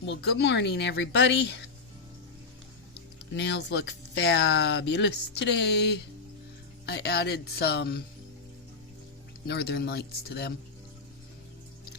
Well, good morning, everybody. Nails look fabulous today. I added some Northern Lights to them.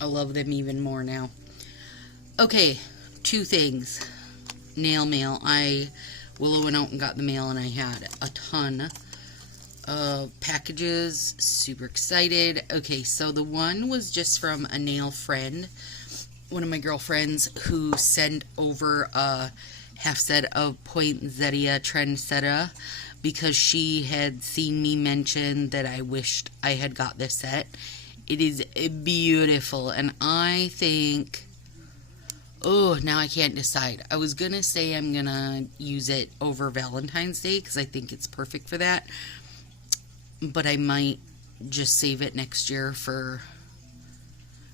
I love them even more now. Okay, two things. Nail mail. Willow went out and got the mail, and I had a ton of packages. Super excited. Okay, so the one was just from a nail friend, one of my girlfriends, who sent over a half set of poinsettia trendsetter because she had seen me mention that I wished I had got this set. It is beautiful, and I think, oh, now I can't decide. I was gonna say I'm gonna use it over Valentine's Day because I think it's perfect for that, but I might just save it next year for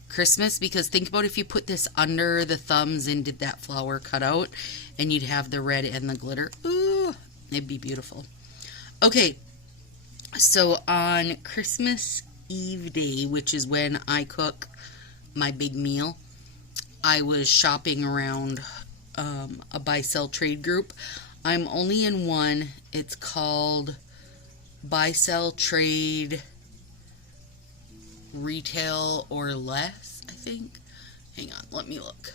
Christmas, because think about if you put this under the thumbs and did that flower cutout, and you'd have the red and the glitter. Ooh, it'd be beautiful. Okay, so on Christmas Eve day, which is when I cook my big meal, I was shopping around a buy-sell trade group. I'm only in one. It's called Buy-Sell Trade Retail or Less, I think. Hang on, let me look.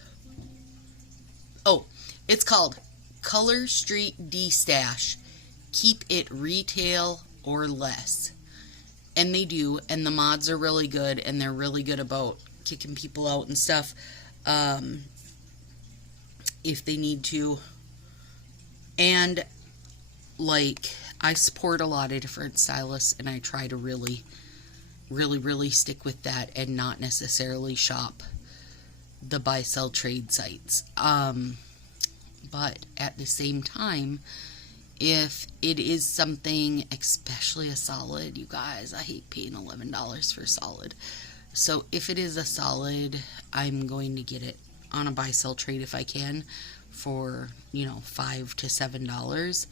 Oh, it's called Color Street D-Stash. Keep it retail or less. And they do, and the mods are really good, and they're really good about kicking people out and stuff if they need to. And, like, I support a lot of different stylists, and I try to really stick with that and not necessarily shop the buy-sell trade sites. But at the same time, if it is something, especially a solid, you guys, I hate paying $11 for solid. So if it is a solid, I'm going to get it on a buy-sell trade if I can for, $5 to $7.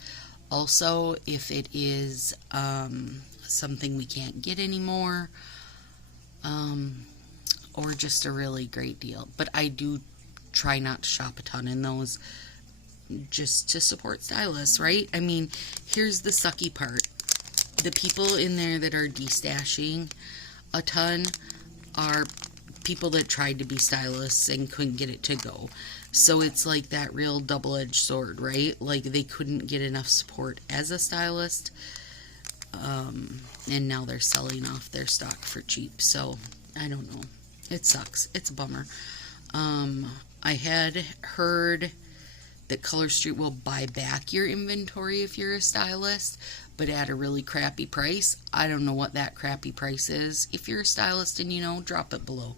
Also, if it is something we can't get anymore, or just a really great deal. But I do try not to shop a ton in those, just to support stylists, right? I mean, here's the sucky part. The people in there that are destashing a ton are people that tried to be stylists and couldn't get it to go. So it's like that real double-edged sword, right? Like, they couldn't get enough support as a stylist, and now they're selling off their stock for cheap. So I don't know. It sucks. It's a bummer. I had heard that Color Street will buy back your inventory if you're a stylist, but at a really crappy price. I don't know what that crappy price is. If you're a stylist and drop it below.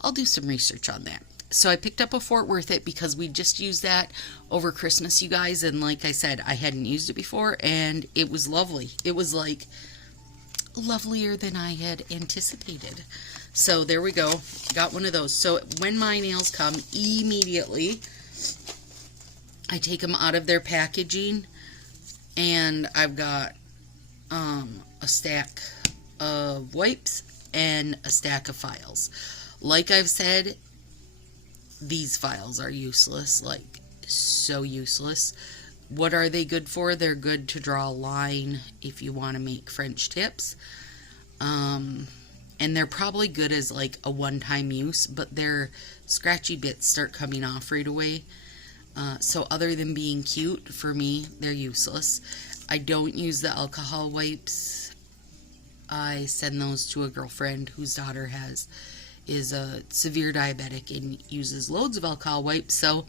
I'll do some research on that. So I picked up a Fort Worth it because we just used that over Christmas, you guys, and like I said, I hadn't used it before, and it was lovely. It was like lovelier than I had anticipated. So there we go. Got one of those. So when my nails come, immediately I take them out of their packaging, and I've got a stack of wipes and a stack of files. Like I've said, these files are useless, like so useless. What are they good for? They're good to draw a line if you want to make French tips. And they're probably good as like a one-time use, but their scratchy bits start coming off right away. So other than being cute, for me, they're useless. I don't use the alcohol wipes. I send those to a girlfriend whose daughter is a severe diabetic and uses loads of alcohol wipes, so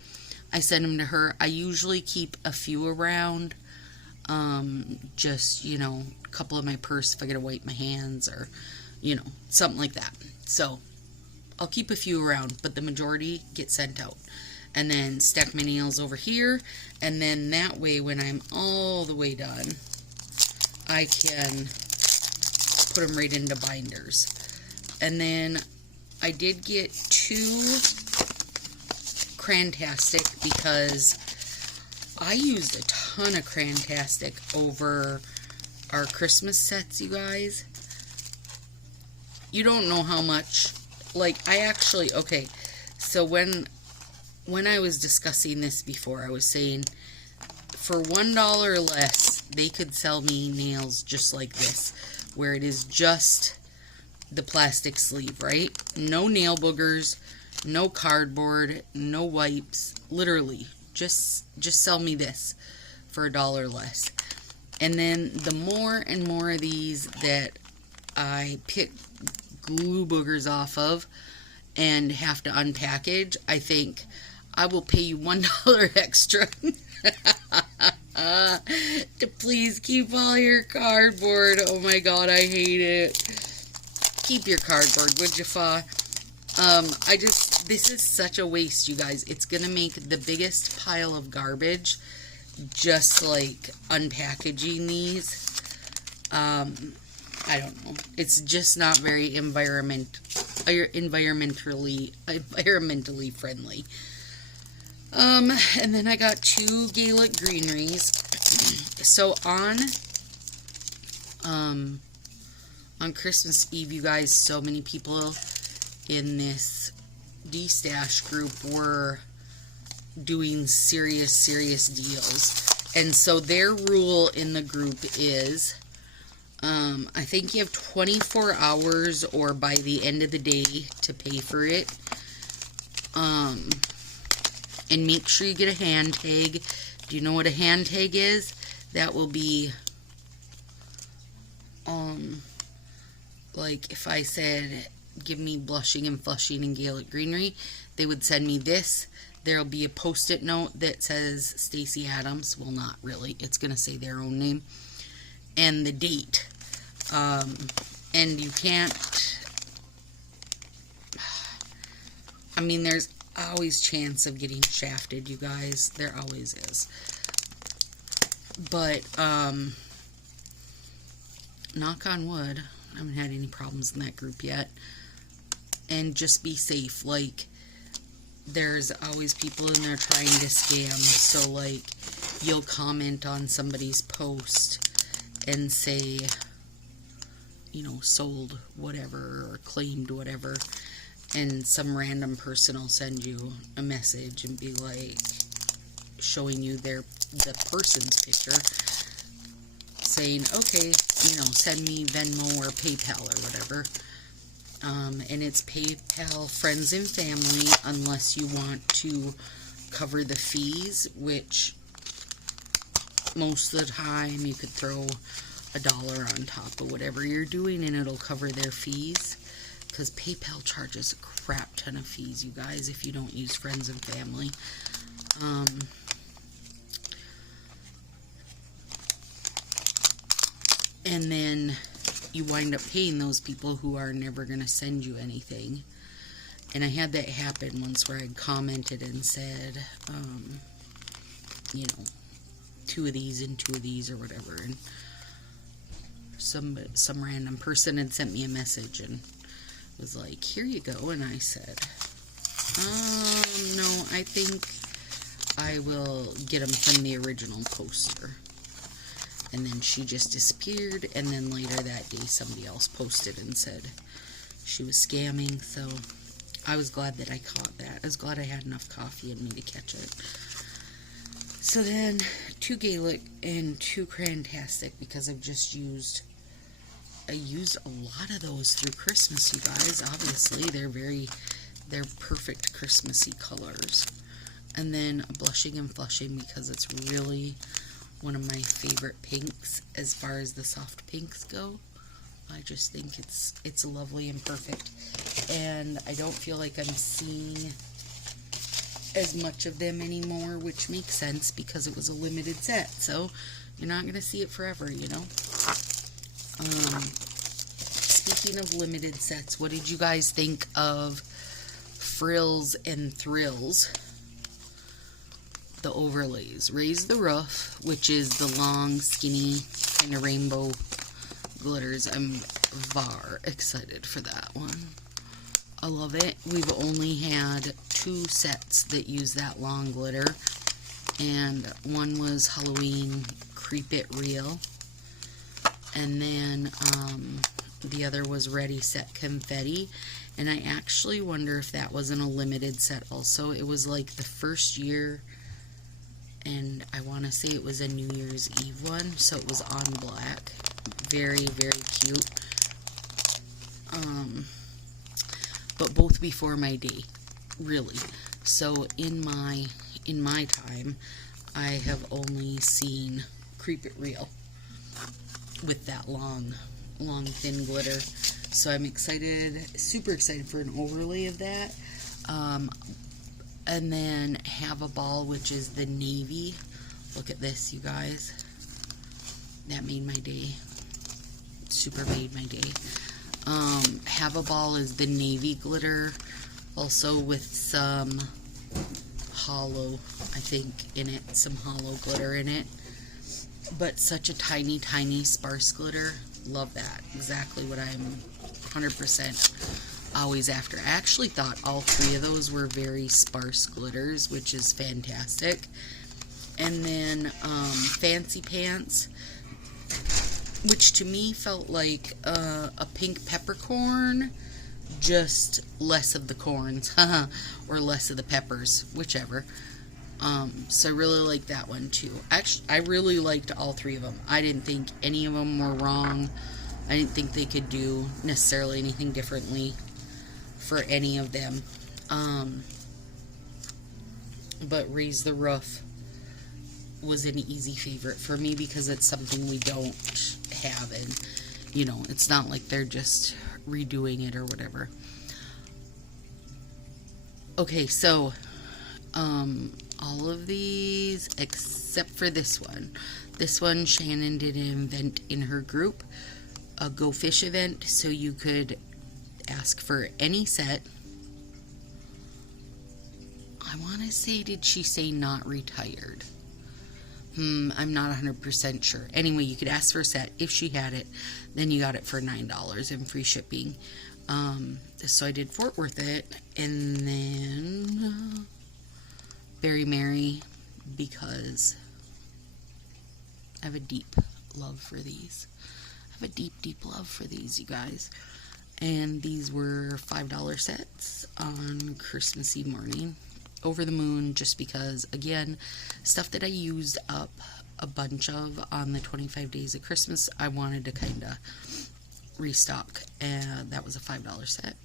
I send them to her. I usually keep a few around, just, a couple in my purse if I gotta wipe my hands or, something like that. So I'll keep a few around, but the majority get sent out. And then stack my nails over here, and then that way when I'm all the way done, I can put them right into binders. And then I did get 2 Crantastic because I used a ton of Crantastic over our Christmas sets, you guys. You don't know how much. Like, I actually, okay, so when when I was discussing this before, I was saying for $1 less, they could sell me nails just like this, where it is just the plastic sleeve, right? No nail boogers, no cardboard, no wipes, literally, just sell me this for $1 less. And then the more and more of these that I pick glue boogers off of and have to unpackage, I think I will pay you $1 extra to please keep all your cardboard. Oh my god, I hate it. Keep your cardboard, would you, Fa? This is such a waste, you guys. It's gonna make the biggest pile of garbage just like unpackaging these. I don't know. It's just not very environmentally friendly. And then I got 2 Gaelic greeneries. So on Christmas Eve, you guys, so many people in this D-Stash group were doing serious deals. And so their rule in the group is, I think you have 24 hours or by the end of the day to pay for it. And make sure you get a hand tag. Do you know what a hand tag is? That will be, like if I said, give me blushing and flushing and Gaelic greenery, they would send me this. There'll be a post-it note that says Stacy Adams. Well, not really. It's going to say their own name. And the date. And you can't... I mean, there's always chance of getting shafted, you guys. There always is. But, knock on wood, I haven't had any problems in that group yet. And just be safe. Like, there's always people in there trying to scam. So, like, you'll comment on somebody's post and say, you know, sold whatever or claimed whatever. And some random person will send you a message and be like, showing you the person's picture, saying, okay, you know, send me Venmo or PayPal or whatever. And it's PayPal friends and family unless you want to cover the fees, which most of the time you could throw $1 on top of whatever you're doing and it'll cover their fees. Because PayPal charges a crap ton of fees, you guys, if you don't use friends and family. And then you wind up paying those people who are never going to send you anything. And I had that happen once where I commented and said, you know, 2 of these and 2 of these or whatever. And some random person had sent me a message and was like, here you go. And I said, no, I think I will get them from the original poster. And then she just disappeared, and then later that day somebody else posted and said she was scamming. So I was glad that I caught that. I was glad I had enough coffee in me to catch it. So then 2 Gaelic and 2 Crantastic, because I used a lot of those through Christmas, you guys. Obviously, they're perfect Christmassy colors. And then a Blushing and Flushing, because it's really one of my favorite pinks as far as the soft pinks go. I just think it's lovely and perfect. And I don't feel like I'm seeing as much of them anymore, which makes sense because it was a limited set. So you're not going to see it forever, you know. Speaking of limited sets, what did you guys think of Frills and Thrills? The overlays. Raise the Roof, which is the long, skinny, kind of rainbow glitters. I'm far excited for that one. I love it. We've only had 2 sets that use that long glitter. And one was Halloween Creep It Real. And then the other was Ready Set Confetti. And I actually wonder if that wasn't a limited set also. It was like the first year, and I want to say it was a New Year's Eve one, so it was on black. Very, very cute. But both before my day, really. So in my time, I have only seen Creep It Real with that long thin glitter. So I'm excited, super excited for an overlay of that. And then Have a Ball, which is the navy. Look at this, you guys. That made my day. Super made my day. Have a Ball is the navy glitter, also with some hollow, I think, in it. Some hollow glitter in it. But such a tiny, tiny sparse glitter. Love that. Exactly what I'm 100% always after. I actually thought all three of those were very sparse glitters, which is fantastic. And then Fancy Pants, which to me felt like a pink peppercorn, just less of the corns, or less of the peppers, whichever. So I really like that one too. Actually, I really liked all three of them. I didn't think any of them were wrong. I didn't think they could do necessarily anything differently for any of them. But Raise the Roof was an easy favorite for me because it's something we don't have, and you know, it's not like they're just redoing it or whatever. Okay, so all of these except for this one. This one Shannon did an event in her group, a Go Fish event, so you could ask for any set. I want to say, did she say not retired? I'm not 100% sure. Anyway, you could ask for a set. If she had it, then you got it for $9 and free shipping. So I did Fort Worth it, and then Very Merry, because I have a deep love for these. I have a deep, deep love for these, you guys. And these were $5 sets on Christmas Eve morning. Over the moon, just because, again, stuff that I used up a bunch of on the 25 days of Christmas, I wanted to kind of restock, and that was a $5 set.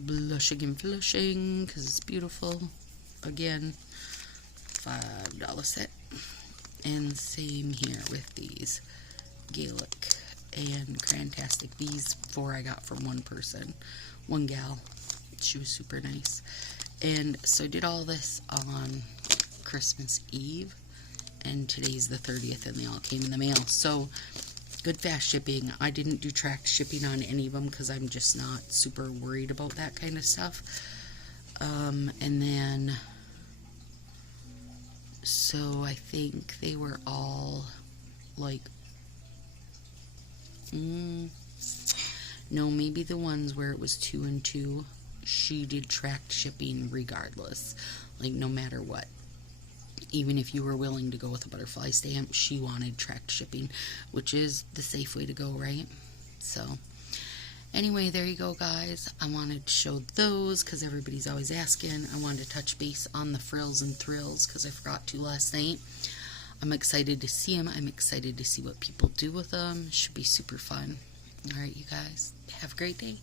Blushing and Flushing, because it's beautiful. Again, $5 set. And same here with these Gaelic and Crantastic. These 4 I got from one person, one gal. She was super nice. And so I did all this on Christmas Eve, and today's the 30th, and they all came in the mail. So good fast shipping. I didn't do tracked shipping on any of them because I'm just not super worried about that kind of stuff. And then, so I think they were all like, no, maybe the ones where it was 2 and 2. She did tracked shipping regardless, like no matter what. Even if you were willing to go with a butterfly stamp, she wanted tracked shipping, which is the safe way to go, right? So anyway, there you go, guys. I wanted to show those because everybody's always asking. I wanted to touch base on the frills and thrills because I forgot to last night. I'm excited to see them. I'm excited to see what people do with them. Should be super fun. All right, you guys, have a great day.